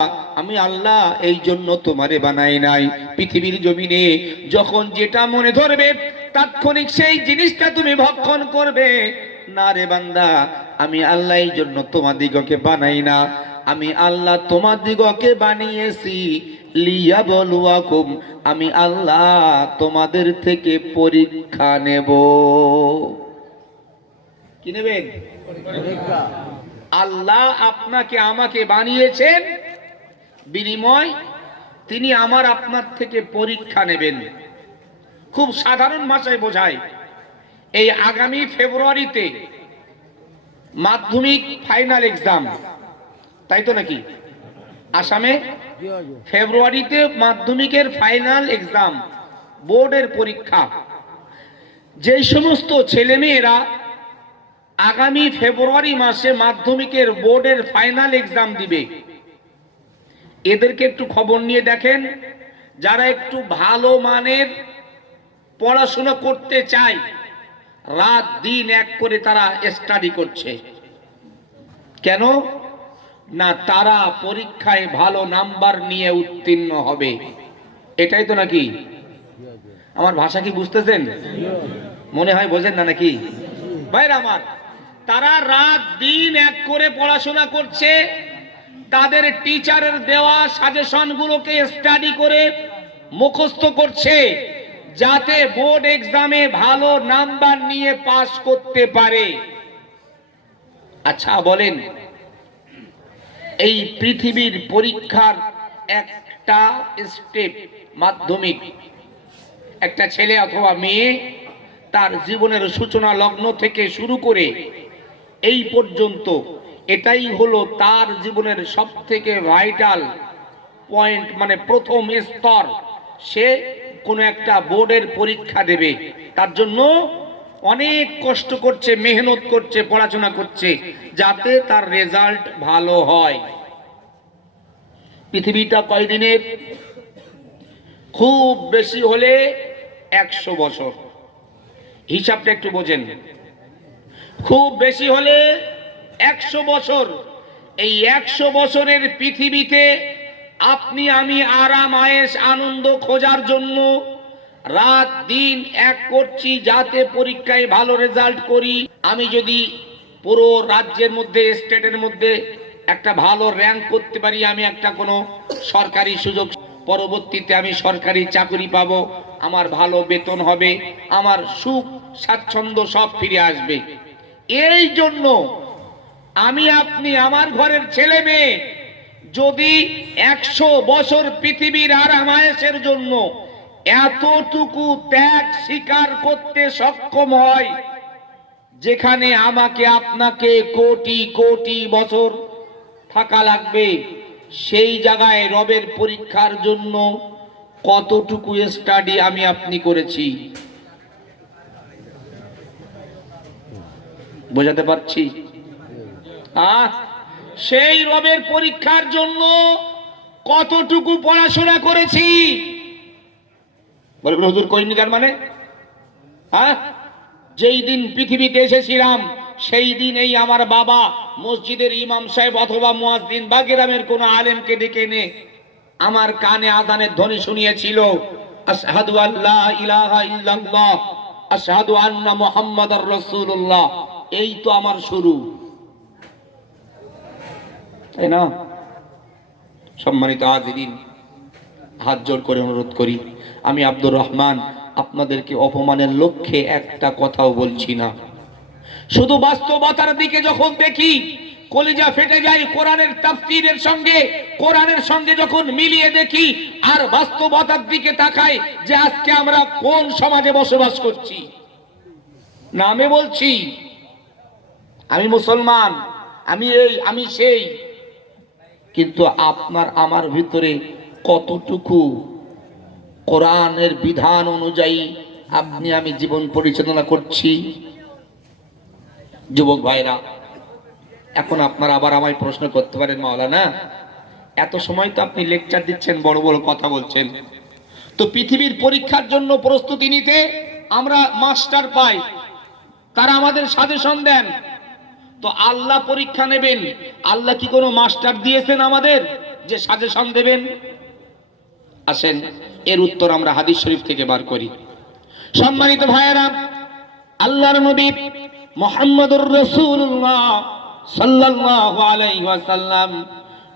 আমি আল্লাহ এই জন্য তোমারে বানাই নাই। পৃথিবীর জমিনে যখন যেটা মনে ধরবে তাৎক্ষণিক সেই জিনিসটা তুমি ভক্ষণ করবে না রে বান্দা। আমি আল্লাহ এই জন্য তোমাদিগকে বানাই না, আমি আল্লাহ তোমাদিগকে বানিয়েছি লিয়াবলুয়াকুম, আমি আল্লাহ তোমাদের থেকে পরীক্ষা নেব। কি নেবেন? আল্লাহ আপনাকে আমাকে বানিয়েছেন, বিনিময় তিনি আমার আপনার থেকে পরীক্ষা নেবেন। খুব সাধারণ ভাষায় বোঝায়, এই আগামী ফেব্রুয়ারিতে মাধ্যমিক ফাইনাল এক্সাম, তাই তো নাকি? আসামে ফেব্রুয়ারিতে মাধ্যমিকের ফাইনাল এক্সাম, বোর্ডের পরীক্ষা। যেই সমস্ত ছেলেমেয়েরা আগামী ফেব্রুয়ারি মাসে মাধ্যমিকের বোর্ডের ফাইনাল এক্সাম দিবে, এদেরকে একটু খবর নিয়ে দেখেন। যারা একটু ভালো মানের পড়াশোনা করতে চায়, রাত দিন এক করে তারা স্টাডি করছে। কেন না? তারা পরীক্ষায় ভালো নাম্বার নিয়ে উত্তীর্ণ হবে, এটাই তো নাকি? আমার ভাষা কি বুঝতেছেন? মনে হয় বোঝেন না নাকি ভাইরা আমার? তারা রাত দিন এক করে পড়াশোনা করছে, তাদের টিচারের দেওয়া সাজেশনগুলোকে স্টাডি করে মুখস্থ করছে, যাতে বোর্ড এক্সামে ভালো নাম্বার নিয়ে পাস করতে পারে। আচ্ছা বলেন, এই পৃথিবীর পরীক্ষার একটা স্টেপ মাধ্যমিক, একটা ছেলে অথবা মেয়ে তার জীবনের সূচনা লগ্ন থেকে শুরু করে এই পর্যন্ত এটাই হলো তার জীবনের সব থেকে ভাইটাল পয়েন্ট, মানে প্রথম স্তর। সে কোনো একটা বোর্ডের পরীক্ষা দেবে, তার জন্য অনেক কষ্ট করছে, মেহনত করছে, পড়াশোনা করছে, যাতে তার রেজাল্ট ভালো হয়। পৃথিবীটা কয়দিনের? খুব বেশি হলে 100 বছর। হিসাবটা একটু বোঝেন। খুব বেশি হলে 100 বছর। এই 100 বছরের পৃথিবীতে আপনি আমি আরাম আয়েশ আনন্দ খোঁজার জন্য রাত দিন এক করছি, যাতে পরীক্ষায় ভালো রেজাল্ট করি। আমি যদি পুরো রাজ্যের মধ্যে, স্টেটের মধ্যে একটা ভালো র্যাঙ্ক করতে পারি, আমি একটা কোনো সরকারি সুযোগ, পরবর্তীতে আমি সরকারি চাকরি পাবো, আমার ভালো বেতন হবে, আমার সুখ স্বাচ্ছন্দ্য সব ফিরে আসবে। এই জন্য আমি আপনি, আমার ঘরের ছেলে মেয়ে যদি 100 বছর পৃথিবীর আরাম আয়েশের জন্য এতটুকু ত্যাগ স্বীকার করতে সক্ষম হয়, যেখানে আমাকে আপনাকে কোটি কোটি বছর থাকা লাগবে, সেই জায়গায় রবের পরীক্ষার জন্য কতটুকু স্টাডি আমি আপনি করেছি? বোঝাতে পারছি? সেই রবের পরীক্ষার জন্য কতটুকু পড়াশোনা করেছি? বলবেন হুজুর করিনি, তার মানে? যেই দিন পৃথিবীতে এসেছিলাম সেই দিন এই আমার বাবা মসজিদের ইমাম সাহেব অথবা মুয়াজ্জিন বা গ্রামের কোন আলেমকে ডেকে এনে আমার কানে আযানের ধ্বনি শুনিয়েছিল, আশহাদু আল্লা ইলাহা ইল্লাল্লাহ আশহাদু আন্না মুহাম্মাদার রাসূলুল্লাহ। এই তো আমার শুরু, তাই না? সম্মানিত হাজিরিন, হাত জোড় করে অনুরোধ করি, আমি আব্দুর রহমান আপনাদেরকে অপমানের লক্ষ্যে একটা কথাও বলছি না। শুধু বাস্তবতার দিকে যখন দেখি কলিজা ফেটে যায়। কোরআনের তাফসীরের সঙ্গে, কোরআনের সঙ্গে যখন মিলিয়ে দেখি আর বাস্তবতার দিকে তাকাই, যে আজকে আমরা কোন সমাজে বসবাস করছি। নামে বলছি আমি মুসলমান, আমি এই, আমি সেই, কিন্তু আপনার আমার ভিতরে কতটুকু কোরআনের বিধান অনুযায়ী আপনি আমি জীবন পরিচালনা করছি? যুবক ভাইরা, এখন আপনারা আবার আমায় প্রশ্ন করতে পারেন, মাওলানা এত সময় তো আপনি লেকচার দিচ্ছেন, বড় বড় কথা বলছেন, তো পৃথিবীর পরীক্ষার জন্য প্রস্তুতি নিতে আমরা মাস্টার পাই, তারা আমাদের সাজেশন দেন, তো আল্লাহ পরীক্ষা নেবেন, আল্লাহ কি কোনো মাস্টার দিয়েছেন আমাদের? যে সাজেশন দেবেন? আসেন এর উত্তর আমরা হাদিস শরীফ থেকে বার করি। সম্মানিত ভাইয়েরা, আল্লাহর নবী মুহাম্মদুর রাসূলুল্লাহ সাল্লাল্লাহু আলাইহি ওয়াসাল্লাম,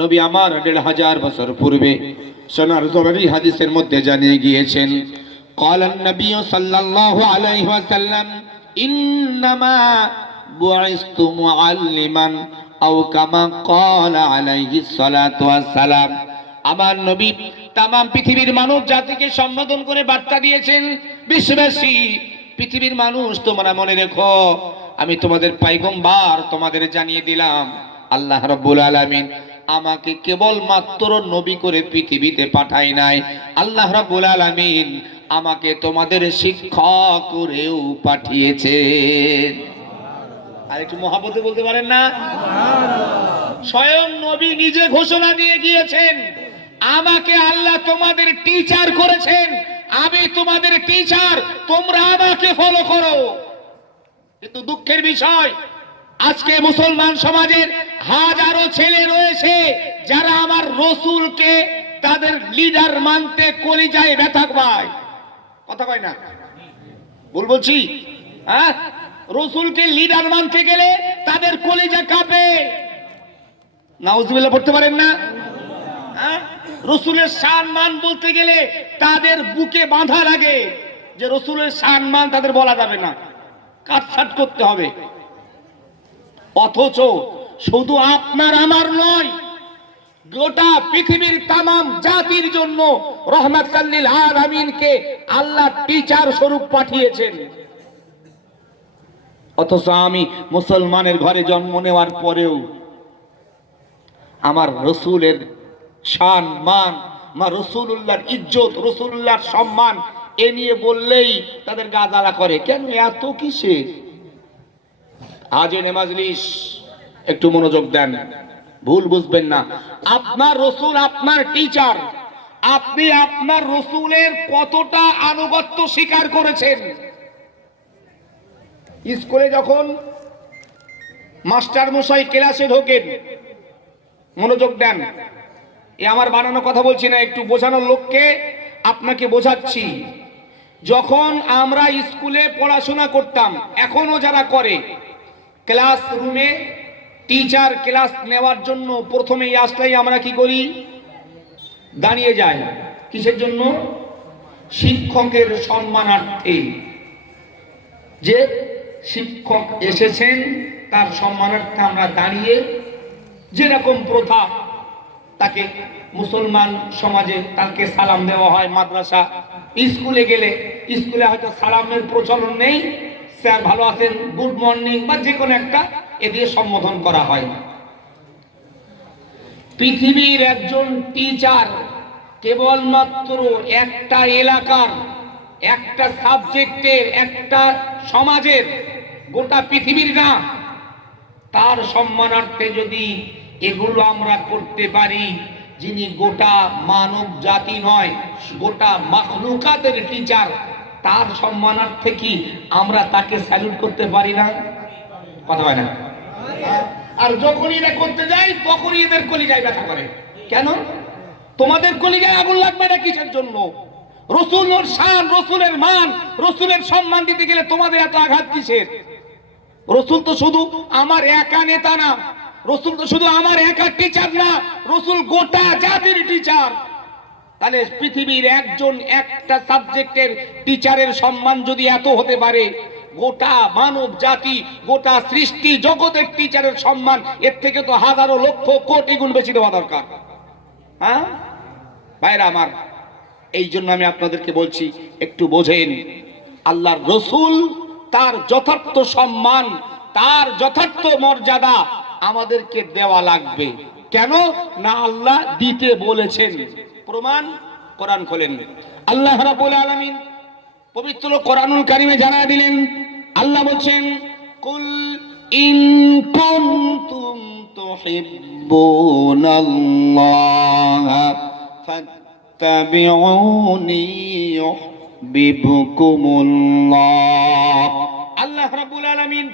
নবী আমার ১৫০০ বছর পূর্বে সোনার জবানি হাদিসের মধ্যে জানিয়ে গিয়েছেন, ক্বালান নবী সাল্লাল্লাহু আলাইহি ওয়াসাল্লাম ইন্নামা বুইস্তু মুআল্লিমান আও কামা ক্বালা আলাইহিস সালাতু ওয়াস সালাম। আমার নবী তামাম পৃথিবীর মানব জাতিকে সম্বোধন করে বার্তা দিয়েছেন, বিশ্ববাসী, পৃথিবীর মানুষ, তোমরা মনে রেখো, আমি তোমাদের পয়গম্বর, তোমাদের জানিয়ে দিলাম আল্লাহ রাব্বুল আলামিন আমাকে কেবল মাত্র নবী করে পৃথিবীতে পাঠায় নাই, আল্লাহ রাব্বুল আলামিন আমাকে তোমাদের শিক্ষক করেও পাঠিয়েছেন। আর একটু মহব্বতে বলতে পারেন না? স্বয়ং নবী নিজে ঘোষণা দিয়ে গিয়েছেন, আমাকে আল্লাহ তোমাদের টিচার করেছেন, আমি তোমাদের টিচার, তোমরা আমাকে ফলো করো। কিন্তু দুঃখের বিষয়, আজকে মুসলমান সমাজের হাজারো ছেলে রয়েছে যারা আমার রসুলকে তাদের লিডার মানতে কলিজায় ব্যথা পায়। কথা কয় না? বলছি, হ্যাঁ, রসুলকে লিডার মানতে গেলে তাদের কলিজা কাঁপে। নাউজুবিল্লাহ পড়তে পারেন না? রসুলের সম্মান বলতে গেলে তাদের বুকে বাঁধা লাগে যে রসুলের সম্মান তাদের বলা যাবে না, কাটছাট করতে হবে। অথচ শুধু আপনার আমার নয়, গোটা পৃথিবীর তামাম জাতির জন্য রহমাতাল লিল আলামিনকে আল্লাহ টিচার স্বরূপ পাঠিয়েছেন। অথচ আমি মুসলমানের ঘরে জন্ম নেওয়ার পরেও আমার রসুলের সম্মান, মা রসুলুল্লাহর ইজ্জত, রসুলুল্লাহর সম্মান এ নিয়ে বললেই তাদের গা জ্বালা করে। কেন এত কিসের? আজের মাজলিস, একটু মনোযোগ দেন, ভুল বুঝবেন না। আপনার রসুল আপনার টিচার, আপনি আপনার রসুলের কতটা আনুগত্য স্বীকার করেছেন? স্কুলে যখন মাস্টার মশাই ক্লাসে ঢোকেন, মনোযোগ দেন, এ আমার বানানো কথা বলছি না, একটু বোঝানোর লোককে আপনাকে বোঝাচ্ছি। যখন আমরা স্কুলে পড়াশোনা করতাম, এখনো যারা করে, ক্লাসরুমে টিচার ক্লাস নেওয়ার জন্য প্রথমেই আসলেই আমরা কি করি? দাঁড়িয়ে যাই। কিসের জন্য? শিক্ষকের সম্মানার্থে, যে শিক্ষক এসেছেন তার সম্মানার্থে আমরা দাঁড়িয়ে, যেরকম প্রথা তাকে মুসলমান সমাজে তাকে সালাম দেওয়া হয়। মাদ্রাসা, স্কুলে গেলে, স্কুলে হয়তো সালামের প্রচলন নেই, স্যার ভালো আছেন, গুড মর্নিং বা যে কোনো একটা এ দিয়ে সম্বোধন করা হয়। পৃথিবীর একজন টিচার কেবলমাত্র একটা এলাকার, একটা সাবজেক্টের, একটা সমাজের, গোটা পৃথিবীর না, তার সম্মানার্থে যদি এগুলো আমরা করতে পারি, যিনি গোটা মানব জাতি নয়, গোটা মাখলুকাতের টিচার, তার সম্মানার্থে কি আমরা তাকে স্যালুট করতে পারি না? কথা হয় না? আর যখন এরা করতে যাই তখনই এদের কলিজায় ব্যথা করে। কেন? তোমাদের কলিজায় আগুন লাগবে না কিসের জন্য? রসুলের শান, রসুলের মান, রসুলের সম্মান দিতে গেলে তোমাদের এত আঘাত কিসের? রসুল তো শুধু আমার একা নেতা না, রসুল তো শুধু আমার একা টিচার না, রসুল গোটা জাতির টিচার। তাহলে পৃথিবীর একজন একটা সাবজেক্টের টিচারের সম্মান যদি এত হতে পারে, গোটা মানব জাতি, গোটা সৃষ্টি জগতের টিচারের সম্মান এর থেকে তো হাজারো লক্ষ কোটি গুণ বেশি দেওয়া দরকার। হ্যাঁ ভাইরা আমার, এই জন্য আমি আপনাদেরকে বলছি, একটু বোঝেন, আল্লাহর রসুল তার যথার্থ সম্মান, তার যথার্থ মর্যাদা আমাদেরকে দেওয়া লাগবে। কেন না? আল্লাহ দিতে বলেছেন। প্রমাণ কোরআন খোলেন, আল্লাহ রাব্বুল আলামিন পবিত্র কোরআনুল কারীমে জানায় দিলেন, আল্লাহ বলছেন, কুল ইন কুনতুম তুহিব্বুনাল্লাহ ফাত্তাবিউনি ইউহিব্বুকুমুল্লাহ। আল্লাহ রাব্বুল আলামিন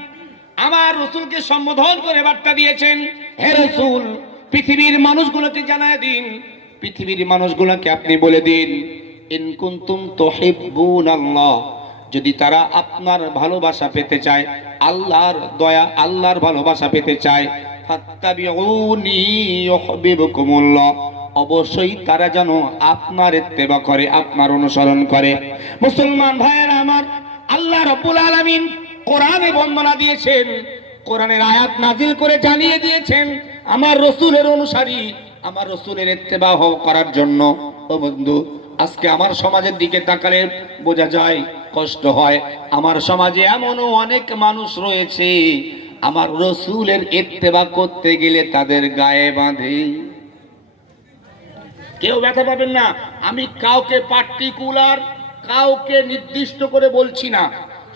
আমার রাসূলকে সম্বোধন করে বার্তা দিয়েছেন, হে রাসূল, পৃথিবীর মানুষগুলোকে জানায় দিন, পৃথিবীর মানুষগুলোকে আপনি বলে দিন, ইন কুনতুম তুহিব্বুনাল্লাহ, যদি তারা আপনার ভালোবাসা পেতে চায়, আল্লাহর দয়া, আল্লাহর ভালোবাসা পেতে চায়, ফাত্তাবিউনি ইউহিব্বুকুমুল্লাহ, অবশ্যই তারা যেন আপনার ইত্তেবা করে, আপনার অনুসরণ করে। মুসলমান ভাইয়েরা আমার, আল্লাহ রাব্বুল আলামিন কোরআনে বর্ণনা দিয়েছেন, কোরআনের আয়াত নাজিল করে জানিয়ে দিয়েছেন আমার রাসূলের অনুসারী, আমার রাসূলের ইত্তেবা করার জন্য। ও বন্ধু, আজকে আমার সমাজের দিকে তাকালে বোঝা যায়, কষ্ট হয়। আমার সমাজে এমনও অনেক মানুষ রয়েছে, আমার রাসূলের ইত্তেবা করতে গেলে তাদের গায়ে বাঁধে। কেউ ব্যথা পাবেন না, আমি কাউকে পার্টিকুলার, কাউকে নির্দিষ্ট করে বলছি না,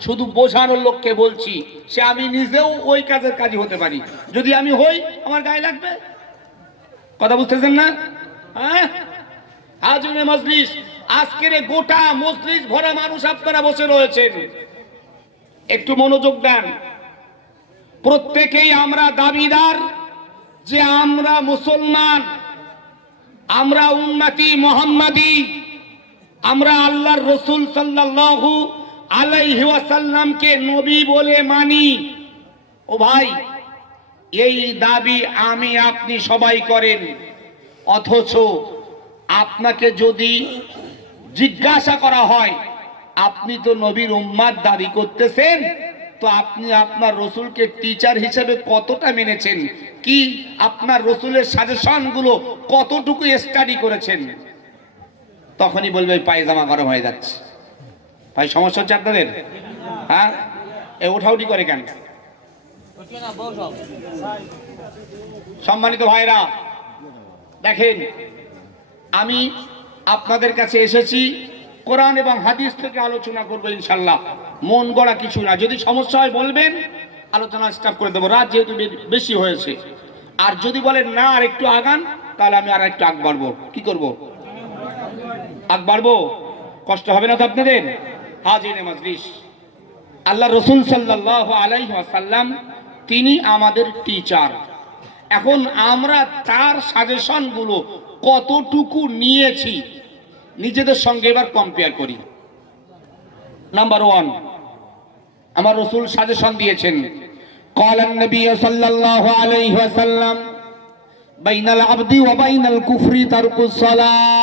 শুধু বোঝানোর লক্ষ্যে বলছি। সে আমি নিজেও ওই কাজের কাজই হতে পারি, যদি আমি হই আমার গায়ে লাগবে। কথা বুঝতেছেন না? হ্যাঁ, হাজিরে মজলিস, আজকের গোটা মজলিস ভরা মানুষ আপনারা বসে রয়েছেন, একটু মনোযোগ দেন। প্রত্যেকেই আমরা দাবিদার যে আমরা মুসলমান, আমরা উম্মতি মুহাম্মাদি, আমরা আল্লাহর রাসূল সাল্লাল্লাহু আলাইহি ওয়াসাল্লামকে নবী বলে মানি। ও ভাই, এই দাবি আমি আপনি সবাই করেন, অথচ আপনাকে যদি জিজ্ঞাসা করা হয় আপনি তো নবীর উম্মাত দাবি করতেছেন, তো আপনি আপনার রাসূলকে টিচার হিসেবে কতটা মেনেছেন, কি আপনার রাসূলের সাজেশনগুলো কতটুকু স্টাডি করেছেন? তখনই বলবে পায়জামা গরম হয়ে যাচ্ছে। ভাই সমস্যা হচ্ছে আপনাদের? হ্যাঁ, এ ওঠাউটি করে কেন? সম্মানিত ভাইরা, দেখেন, আমি আপনাদের কাছে এসেছি কোরআন এবং হাদিস থেকে আলোচনা করবো ইনশাল্লাহ, মন গড়া কিছু না। যদি সমস্যা হয় বলবেন, আলোচনা স্টার্ট করে দেবো, রাত যেহেতু বেশি হয়েছে। আর যদি বলেন না আর একটু আগান, তাহলে আমি আর একটু আগ বাড়বো। কি করব? আগ বাড়বো, কষ্ট হবে না তো আপনাদের? হাজিরে মজলিস, আল্লাহ রাসূল সাল্লাল্লাহু আলাইহি ওয়াসাল্লাম তিনি আমাদের টিচার। এখন আমরা তার সাজেশনগুলো কতটুকু নিয়েছি নিজেদের সঙ্গে এবার কম্পেয়ার করি। নাম্বার 1, আমার রাসূল সাজেশন দিয়েছেন, ক্বালান নবী সাল্লাল্লাহু আলাইহি ওয়াসাল্লাম বাইনাল আবদি ওয়া বাইনাল কুফরি তারকুস সালাহ।